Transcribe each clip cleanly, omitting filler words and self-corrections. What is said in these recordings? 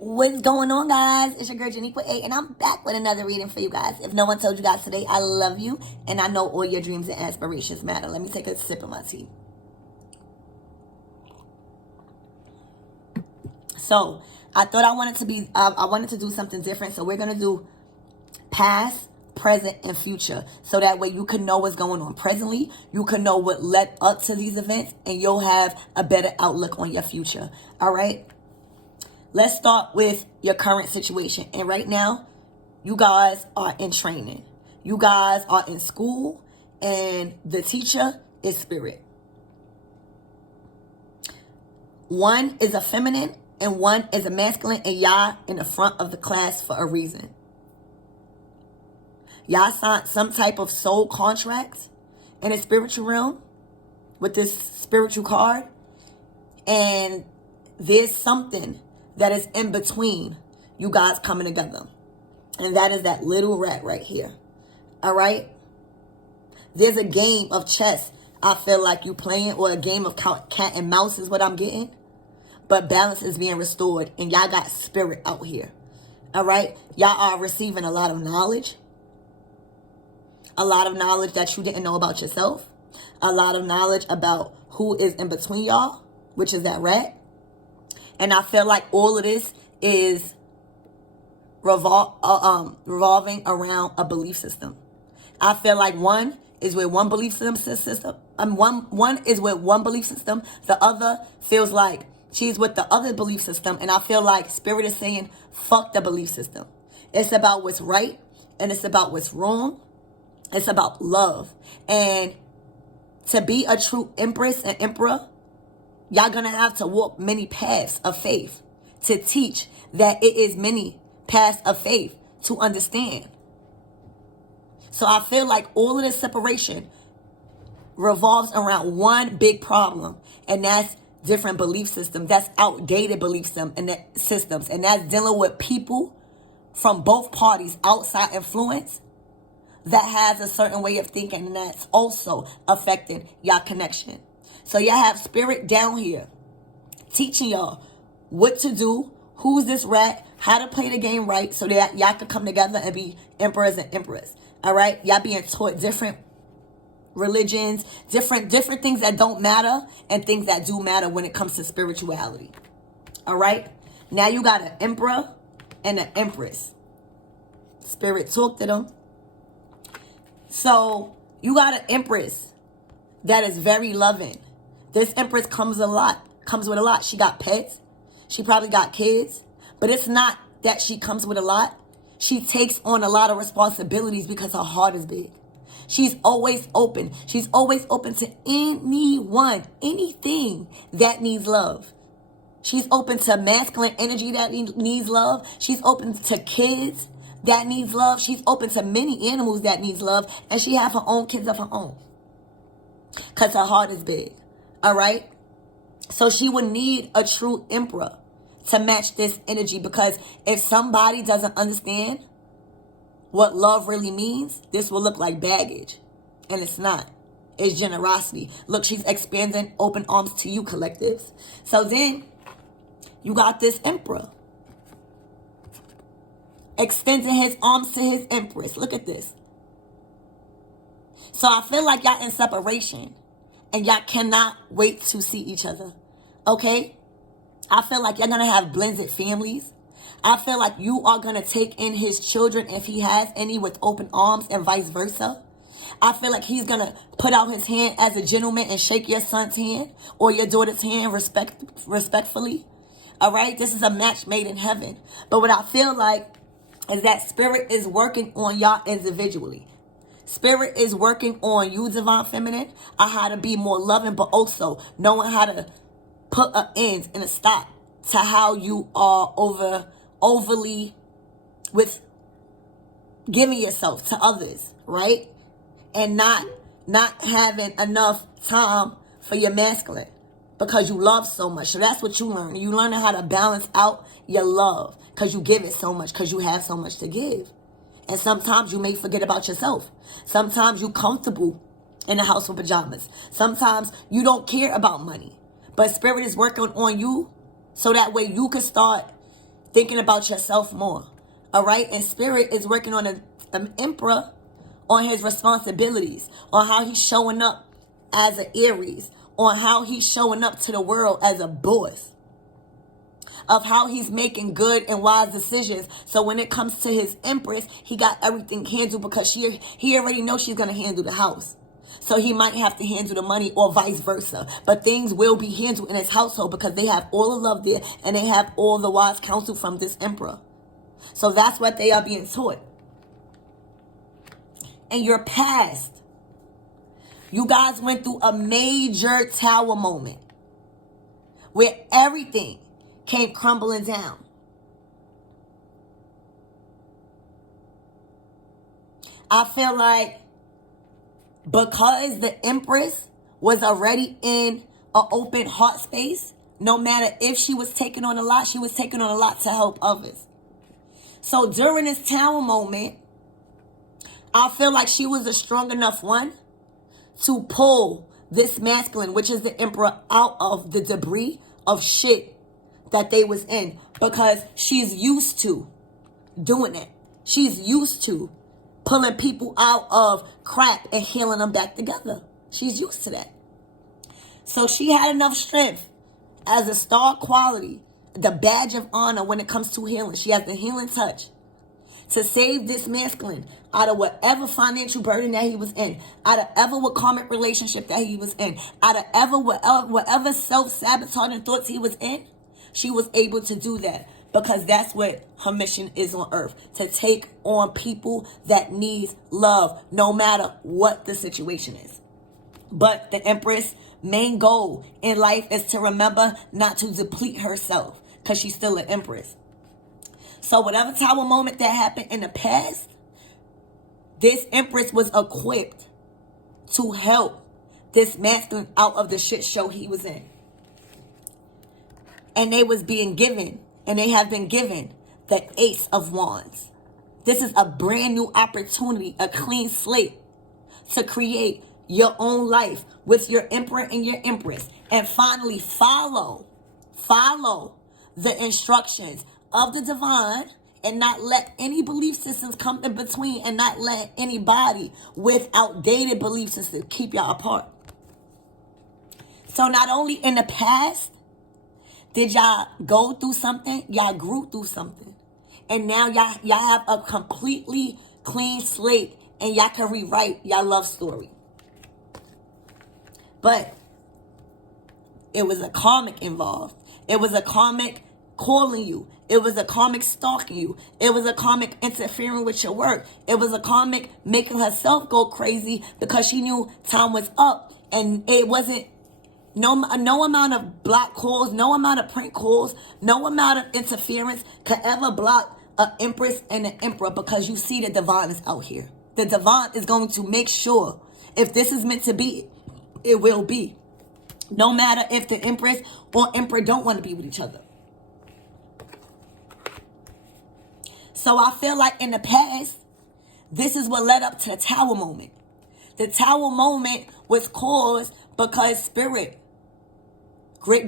What's going on, guys? It's your girl Janiqua A, and I'm back with another reading for you guys. If no one told you guys today, I love you, and I know all your dreams and aspirations matter. Let me take a sip of my tea. So, I thought I wanted to do something different, so we're going to do past, present, and future. So that way you can know what's going on presently, you can know what led up to these events, and you'll have a better outlook on your future. All right? Let's start with your current situation. And right now, you guys are in training. You guys are in school, and the teacher is spirit. One is a feminine, and one is a masculine, and y'all in the front of the class for a reason. Y'all signed some type of soul contract in the spiritual realm with this spiritual card, and there's something that is in between you guys coming together. And that is that little rat right here. All right? There's a game of chess I feel like you playing, or a game of cat and mouse is what I'm getting. But balance is being restored, and y'all got spirit out here. All right? Y'all are receiving a lot of knowledge. A lot of knowledge that you didn't know about yourself. A lot of knowledge about who is in between y'all, which is that rat. And I feel like all of this is revolving around a belief system. I feel like one is with one belief system. One is with one belief system. The other feels like she's with the other belief system. And I feel like spirit is saying, fuck the belief system. It's about what's right, and it's about what's wrong. It's about love. And to be a true empress and emperor, y'all gonna have to walk many paths of faith to teach that it is many paths of faith to understand. So I feel like all of this separation revolves around one big problem, and that's different belief systems. That's outdated belief systems, and that's dealing with people from both parties, outside influence, that has a certain way of thinking, and that's also affecting y'all connection. So y'all have spirit down here teaching y'all what to do, who's this rat, how to play the game right, so that y'all can come together and be emperors and empress. All right? Y'all being taught different religions, different things that don't matter, and things that do matter when it comes to spirituality. All right? Now you got an emperor and an empress. Spirit talked to them. So you got an empress that is very loving. This empress comes with a lot. She got pets. She probably got kids. But it's not that she comes with a lot. She takes on a lot of responsibilities because her heart is big. She's always open. She's always open to anyone, anything that needs love. She's open to masculine energy that needs love. She's open to kids that needs love. She's open to many animals that needs love. And she have her own kids of her own. Because her heart is big. All right? So she would need a true emperor to match this energy, because if somebody doesn't understand what love really means, this will look like baggage. And it's not. It's generosity. Look, she's expanding open arms to you, collectives. So then you got this emperor extending his arms to his empress. Look at this. So I feel like y'all in separation, and y'all cannot wait to see each other. Okay? I feel like y'all going to have blended families. I feel like you are going to take in his children, if he has any, with open arms, and vice versa. I feel like he's going to put out his hand as a gentleman and shake your son's hand or your daughter's hand respectfully. All right? This is a match made in heaven. But what I feel like is that spirit is working on y'all individually. Spirit is working on you, divine feminine, on how to be more loving, but also knowing how to put an end and a stop to how you are overly with giving yourself to others, right? And not having enough time for your masculine because you love so much. So that's what you learn. You learn how to balance out your love because you give it so much, because you have so much to give. And sometimes you may forget about yourself. Sometimes you're comfortable in the house with pajamas. Sometimes you don't care about money. But spirit is working on you so that way you can start thinking about yourself more. All right? And Spirit is working on an emperor, on his responsibilities, on how he's showing up as an Aries, on how he's showing up to the world as a boss, of how he's making good and wise decisions. So when it comes to his empress, he got everything handled because he already knows she's going to handle the house. So he might have to handle the money or vice versa. But things will be handled in his household because they have all the love there and they have all the wise counsel from this emperor. So that's what they are being taught. And your past, you guys went through a major tower moment where everything came crumbling down. I feel like because the Empress was already in an open heart space, no matter if she was taking on a lot, she was taking on a lot to help others. So during this tower moment, I feel like she was a strong enough one to pull this masculine, which is the Emperor, out of the debris of shit that they was in, because she's used to doing it. She's used to pulling people out of crap and healing them back together. She's used to that. So she had enough strength as a star quality, the badge of honor when it comes to healing. She has the healing touch to save this masculine out of whatever financial burden that he was in, out of ever what karmic relationship that he was in, out of ever whatever self-sabotaging thoughts he was in. She was able to do that because that's what her mission is on earth, to take on people that need love no matter what the situation is. But the Empress' main goal in life is to remember not to deplete herself because she's still an Empress. So whatever tower moment that happened in the past, this Empress was equipped to help this masculine out of the shit show he was in. And they was being given, and they have been given, the Ace of Wands. This is a brand new opportunity, a clean slate to create your own life with your Emperor and your Empress. And finally follow the instructions of the divine and not let any belief systems come in between, and not let anybody with outdated belief systems keep y'all apart. So not only in the past did y'all go through something, y'all grew through something. And now y'all have a completely clean slate and y'all can rewrite y'all love story. But it was a karmic involved. It was a karmic calling you. It was a karmic stalking you. It was a karmic interfering with your work. It was a karmic making herself go crazy because she knew time was up. And it wasn't no amount of block calls, no amount of prank calls, no amount of interference could ever block an Empress and an Emperor, because you see the divine is out here. The divine is going to make sure if this is meant to be, it will be. No matter if the Empress or Emperor don't want to be with each other. So I feel like in the past, this is what led up to the tower moment. The tower moment was caused because Spirit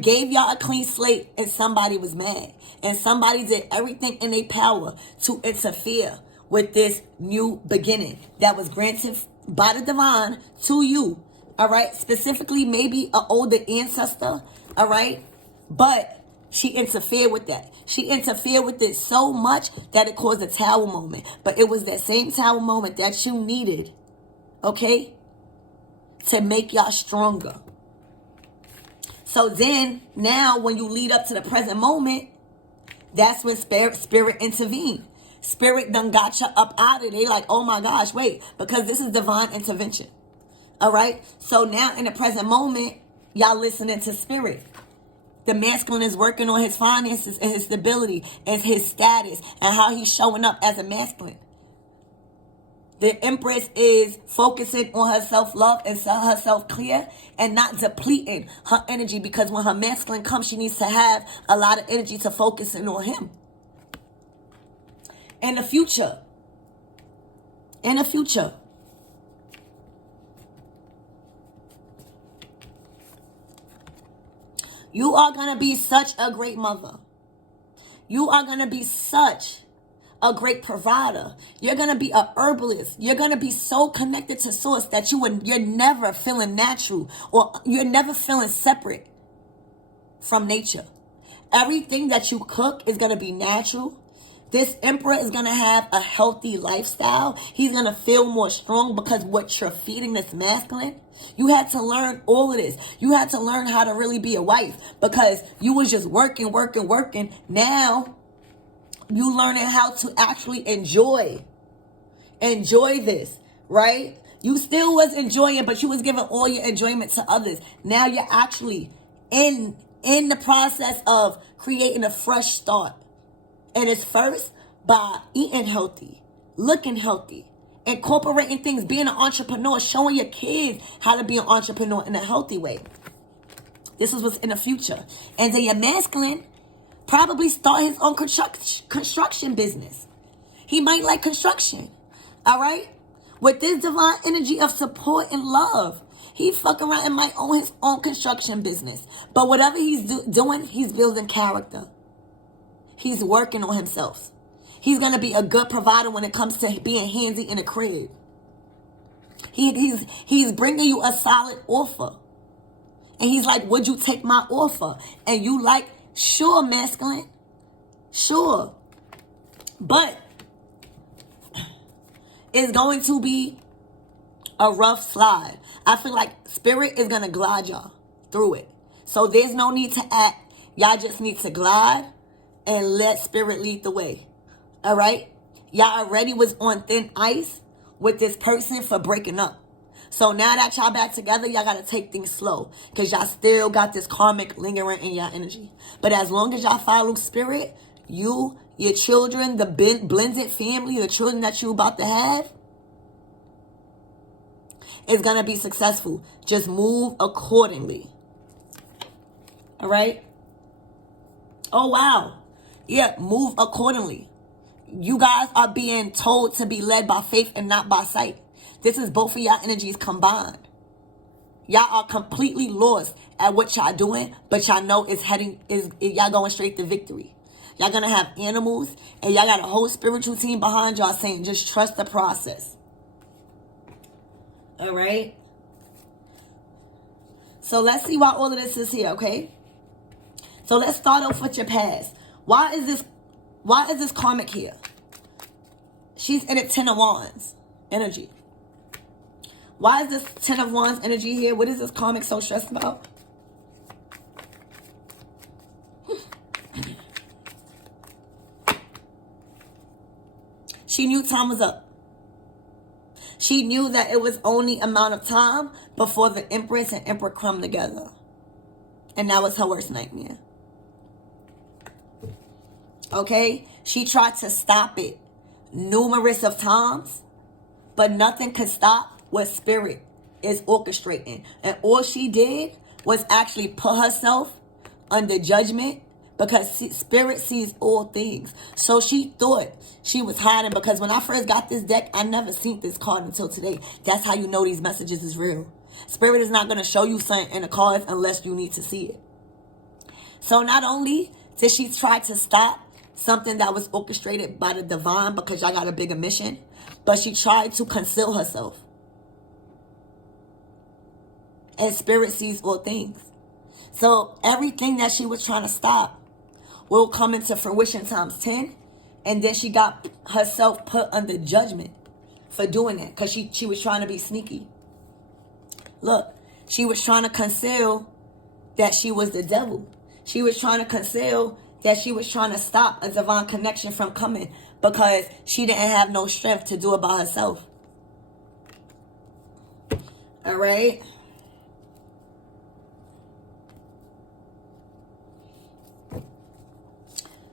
gave y'all a clean slate and somebody was mad. And somebody did everything in their power to interfere with this new beginning that was granted by the divine to you. All right? Specifically, maybe an older ancestor. All right? But she interfered with that. She interfered with it so much that it caused a tower moment. But it was that same tower moment that you needed, okay, to make y'all stronger. So then, now when you lead up to the present moment, that's when spirit intervened. Spirit done got you up out of there like, oh my gosh, wait, because this is divine intervention. All right? So now in the present moment, y'all listening to Spirit. The masculine is working on his finances and his stability and his status and how he's showing up as a masculine. The Empress is focusing on her self-love and her self-clear and not depleting her energy, because when her masculine comes, she needs to have a lot of energy to focus in on him. In the future, you are going to be such a great mother. You are going to be such a great provider. You're going to be a herbalist. You're going to be so connected to source that you're never feeling natural, or you're never feeling separate from nature. Everything that you cook is going to be natural. This emperor is going to have a healthy lifestyle. He's going to feel more strong because what you're feeding this masculine. You had to learn all of this. You had to learn how to really be a wife because you was just working. Now you learning how to actually enjoy this, right? You still was enjoying, but you was giving all your enjoyment to others. Now you're actually in the process of creating a fresh start. And it's first by eating healthy, looking healthy, incorporating things, being an entrepreneur, showing your kids how to be an entrepreneur in a healthy way. This is what's in the future. And then your masculine probably start his own construction business. He might like construction. All right? With this divine energy of support and love, he fuck around and might own his own construction business. But whatever he's doing, he's building character. He's working on himself. He's going to be a good provider when it comes to being handsy in a crib. He's bringing you a solid offer. And he's like, would you take my offer? And you like, sure, masculine. Sure. But it's going to be a rough slide. I feel like spirit is going to glide y'all through it. So there's no need to act. Y'all just need to glide and let spirit lead the way. All right? Y'all already was on thin ice with this person for breaking up. So now that y'all back together, y'all got to take things slow. Because y'all still got this karmic lingering in y'all energy. But as long as y'all follow spirit, you, your children, the blended family, the children that you about to have, is going to be successful. Just move accordingly. All right? Oh, wow. Yeah, move accordingly. You guys are being told to be led by faith and not by sight. This is both of y'all energies combined. Y'all are completely lost at what y'all doing, but y'all know y'all going straight to victory. Y'all gonna have animals, and y'all got a whole spiritual team behind y'all saying, just trust the process. All right? So let's see why all of this is here, okay? So let's start off with your past. Why is this karmic here? She's in a 10 of Wands energy. Why is this 10 of Wands energy here? What is this karmic so stressed about? She knew time was up. She knew that it was only amount of time before the Empress and Emperor come together. And that was her worst nightmare. Okay? She tried to stop it numerous of times, but nothing could stop what spirit is orchestrating. And all she did was actually put herself under judgment because spirit sees all things. So she thought she was hiding, because when I first got this deck, I never seen this card until today. That's how you know these messages is real. Spirit is not going to show you something in the cards unless you need to see it. So not only did she try to stop something that was orchestrated by the divine because y'all got a bigger mission, but she tried to conceal herself. And spirit sees all things. So everything that she was trying to stop will come into fruition times 10. And then she got herself put under judgment for doing that because she was trying to be sneaky. Look, she was trying to conceal that she was the devil. She was trying to conceal that she was trying to stop a divine connection from coming because she didn't have no strength to do it by herself. All right?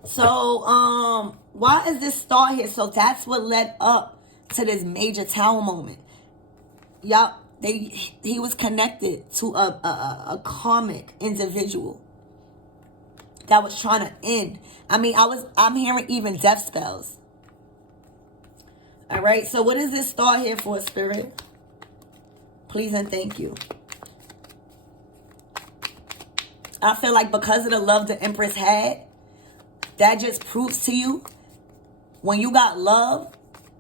So, why is this star here? So that's what led up to this major tower moment. Y'all, he was connected to a karmic individual that was trying to end. I mean, I'm hearing even death spells. All right, so what is this star here for, spirit? Please and thank you. I feel like because of the love the Empress had, That just proves to you, when you got love,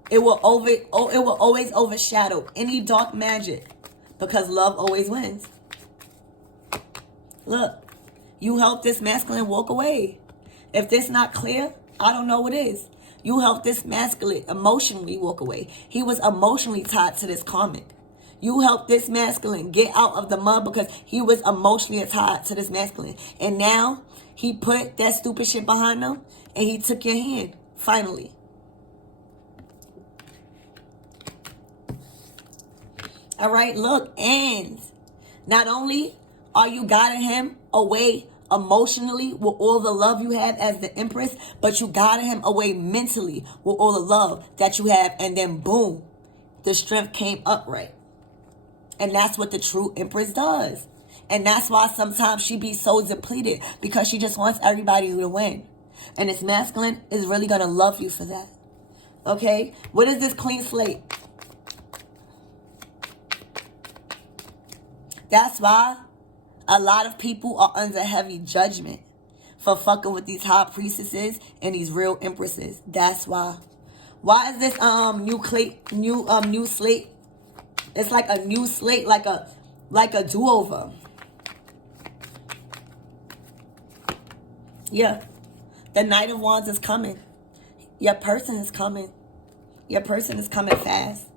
it will always overshadow any dark magic, because love always wins. Look, you help this masculine walk away. If this not clear, I don't know what is. You helped this masculine emotionally walk away. He was emotionally tied to this karmic. You helped this masculine get out of the mud because he was emotionally tied to this masculine. And now he put that stupid shit behind him and he took your hand, finally. All right, look, and not only are you guiding him away emotionally with all the love you have as the Empress, but you guided him away mentally with all the love that you have, and then boom, the strength came upright. And that's what the true Empress does. And that's why sometimes she be so depleted, because she just wants everybody to win. And this masculine is really going to love you for that. Okay? What is this clean slate? That's why a lot of people are under heavy judgment for fucking with these high priestesses and these real empresses. That's why. Why is this new slate? It's like a new slate, like a do-over. Yeah. The Knight of Wands is coming. Your person is coming. Your person is coming fast.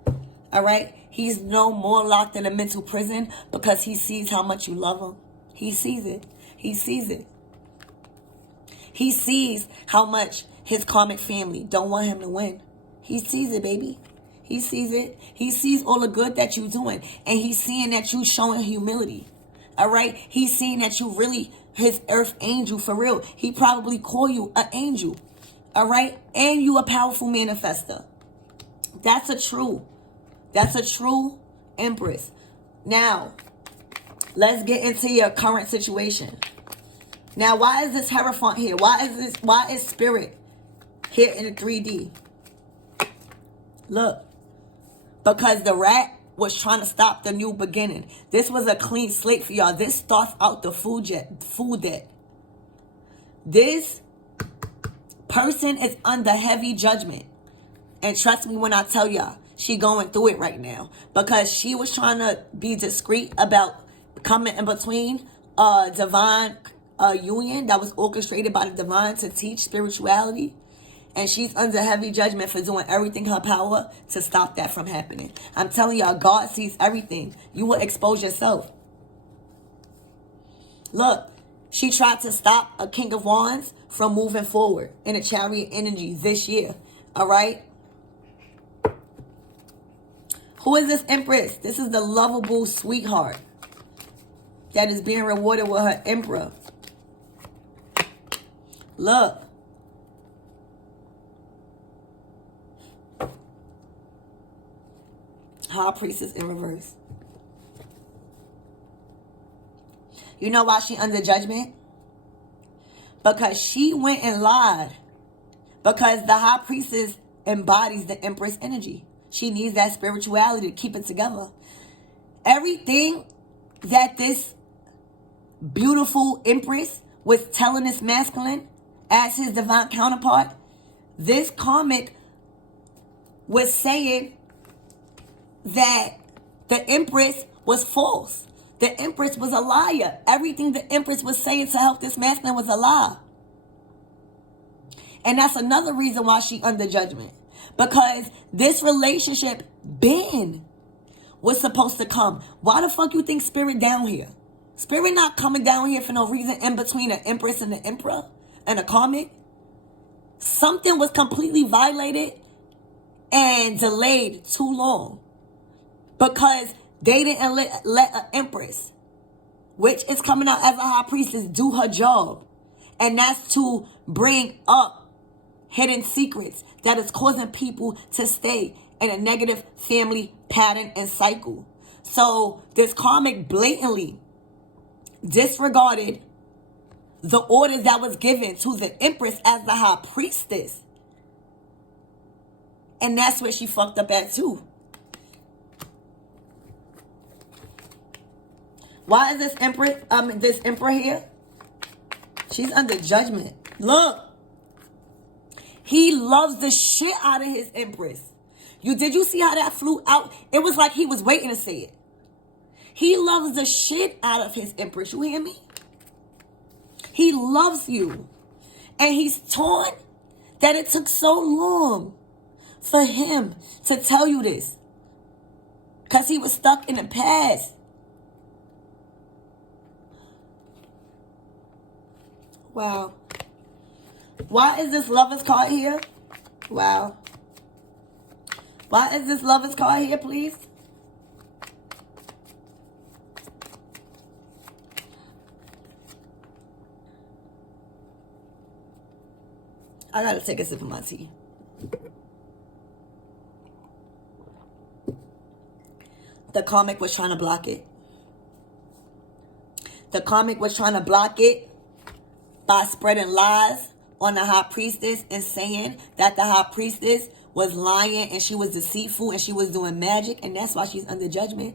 All right? He's no more locked in a mental prison because he sees how much you love him. He sees it. He sees it. He sees how much his karmic family don't want him to win. He sees it, baby. He sees it. He sees all the good that you're doing. And he's seeing that you showing humility. All right? He's seeing that you really his earth angel for real. He probably call you an angel. All right? And you a powerful manifester. That's a true Empress. Now, let's get into your current situation. Now, why is this Hierophant here? Why is Spirit here in the 3D? Look, because the rat was trying to stop the new beginning. This was a clean slate for y'all. This starts out the food debt. This person is under heavy judgment. And trust me when I tell y'all, she going through it right now. Because she was trying to be discreet about coming in between a divine union that was orchestrated by the divine to teach spirituality. And she's under heavy judgment for doing everything in her power to stop that from happening. I'm telling y'all, God sees everything. You will expose yourself. Look, she tried to stop a King of Wands from moving forward in a Chariot energy this year. All right? Who is this Empress? This is the lovable sweetheart that is being rewarded with her Emperor. Look. High Priestess in reverse. You know why she under judgment? Because she went and lied. Because the High Priestess embodies the Empress energy. She needs that spirituality to keep it together. Everything that this beautiful Empress was telling this masculine as his divine counterpart, this karmic was saying that the Empress was false. The Empress was a liar. Everything the Empress was saying to help this masculine was a lie. And that's another reason why she under judgment. Because this relationship, Ben, was supposed to come. Why the fuck you think Spirit down here? Spirit not coming down here for no reason in between an Empress and the Emperor and a karmic. Something was completely violated and delayed too long. Because they didn't let an Empress, which is coming out as a High Priestess, do her job. And that's to bring up hidden secrets that is causing people to stay in a negative family pattern and cycle. So this karmic blatantly disregarded the orders that was given to the Empress as the High Priestess. And that's where she fucked up at too. Why is this Emperor here? She's under judgment. Look. He loves the shit out of his empress. Did you see how that flew out? It was like he was waiting to say it. He loves the shit out of his empress. You hear me? He loves you. And he's torn that it took so long for him to tell you this. Because he was stuck in the past. Wow. Why is this Lover's card here? Wow. Why is this Lover's card here, please? I gotta take a sip of my tea. The karmic was trying to block it. The karmic was trying to block it by spreading lies on the high priestess and saying that the high priestess was lying and she was deceitful and she was doing magic, and that's why she's under judgment.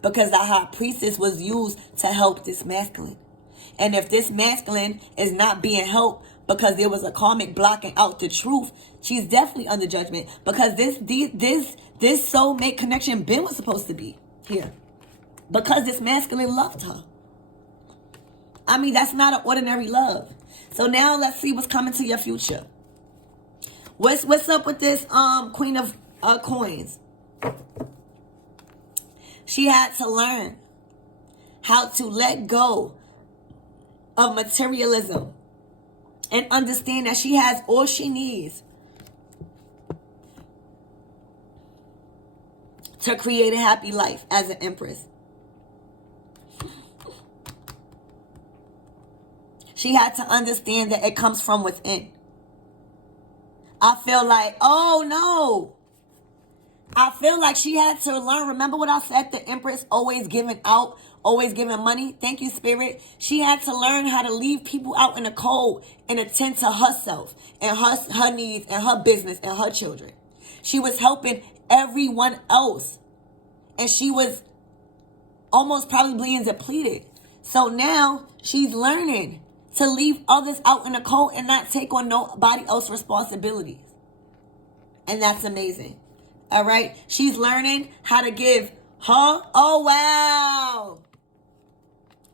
Because the high priestess was used to help this masculine. And if this masculine is not being helped because there was a karmic blocking out the truth, she's definitely under judgment. Because this soulmate connection Ben was supposed to be here. Because this masculine loved her. I mean, that's not an ordinary love. So now let's see what's coming to your future. What's up with this Queen of Coins? She had to learn how to let go of materialism and understand that she has all she needs to create a happy life as an empress. She had to understand that it comes from within. I feel like, oh no. I feel like she had to learn. Remember what I said? The empress always giving out, always giving money. Thank you, Spirit. She had to learn how to leave people out in the cold and attend to herself and her needs and her business and her children. She was helping everyone else. And she was almost probably being depleted. So now she's learning to leave others out in the cold and not take on nobody else's responsibilities. And that's amazing. All right. She's learning how to give her. Oh, wow.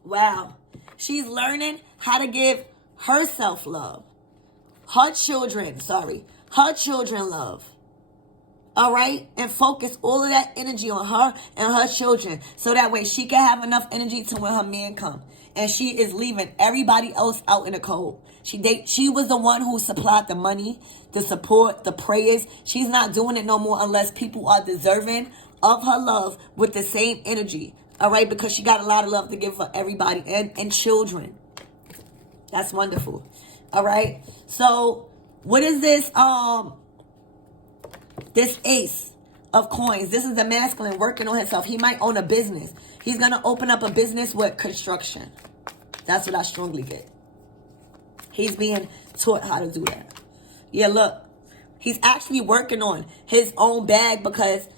Wow. She's learning how to give herself love. Her children love. All right. And focus all of that energy on her and her children. So that way she can have enough energy to when her man comes. And she is leaving everybody else out in the cold. She was the one who supplied the money, the support, the prayers. She's not doing it no more unless people are deserving of her love with the same energy. All right, because she got a lot of love to give for everybody and children. That's wonderful. All right. So what is this? This Ace of Coins. This is the masculine working on himself. He might own a business. He's going to open up a business with construction. That's what I strongly get. He's being taught how to do that. Yeah, look. He's actually working on his own bag because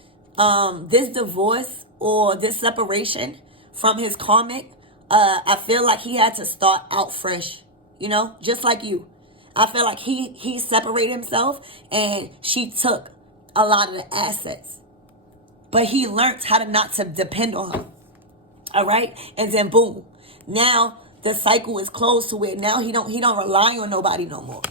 this divorce or this separation from his karmic, I feel like he had to start out fresh. You know, just like you. I feel like he separated himself and she took a lot of the assets. But he learned how to not to depend on her. All right? And then boom. Now the cycle is closed to where now he don't rely on nobody no more.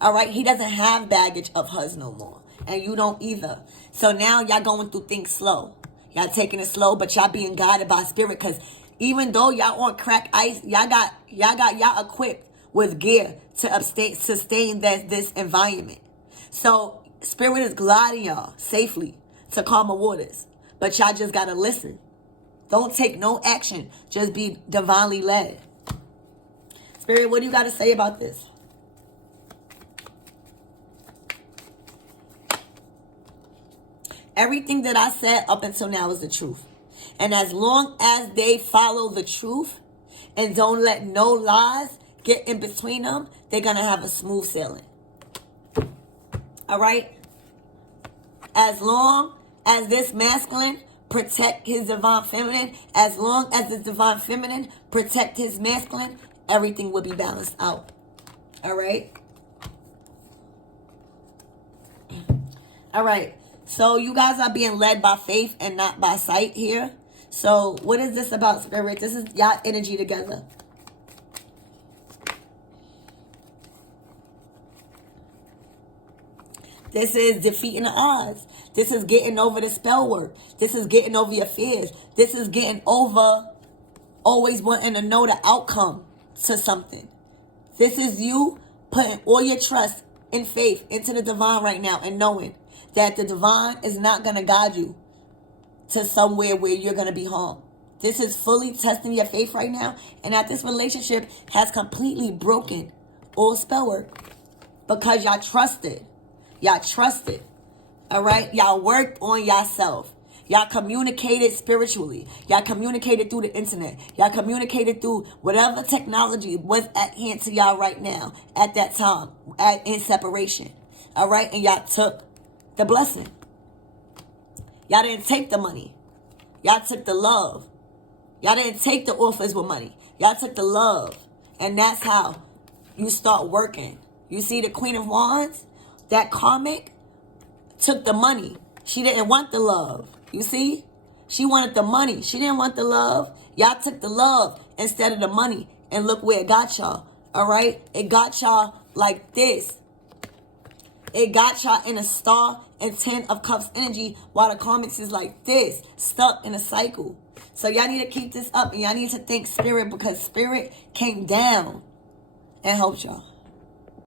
All right? He doesn't have baggage of hers no more. And you don't either. So now y'all going through things slow. Y'all taking it slow, but y'all being guided by spirit. Because even though y'all on crack ice, y'all equipped with gear to sustain this environment. So spirit is gliding y'all safely to calmer waters. But y'all just got to listen. Don't take no action. Just be divinely led. Spirit, what do you got to say about this? Everything that I said up until now is the truth. And as long as they follow the truth and don't let no lies get in between them, they're going to have a smooth sailing. All right? As long as this masculine protect his divine feminine, as long as this divine feminine protect his masculine, everything will be balanced out. All right? All right. So you guys are being led by faith and not by sight here. So what is this about, Spirit? This is y'all energy together. This is defeating the odds. This is getting over the spell work. This is getting over your fears. This is getting over always wanting to know the outcome to something. This is you putting all your trust and faith into the divine right now and knowing that the divine is not going to guide you to somewhere where you're going to be harmed. This is fully testing your faith right now, and that this relationship has completely broken all spell work because y'all trusted. Y'all trusted. All right? Y'all worked on yourself. Y'all communicated spiritually. Y'all communicated through the internet. Y'all communicated through whatever technology was at hand to y'all right now at that time in separation. All right? And y'all took the blessing. Y'all didn't take the money. Y'all took the love. Y'all didn't take the offers with money. Y'all took the love. And that's how you start working. You see the Queen of Wands? That karmic took the money. She didn't want the love. You see? She wanted the money. She didn't want the love. Y'all took the love instead of the money. And look where it got y'all. All right? It got y'all like this. It got y'all in a star and 10 of cups energy while the karmics is like this. Stuck in a cycle. So y'all need to keep this up. And y'all need to thank spirit because spirit came down and helped y'all.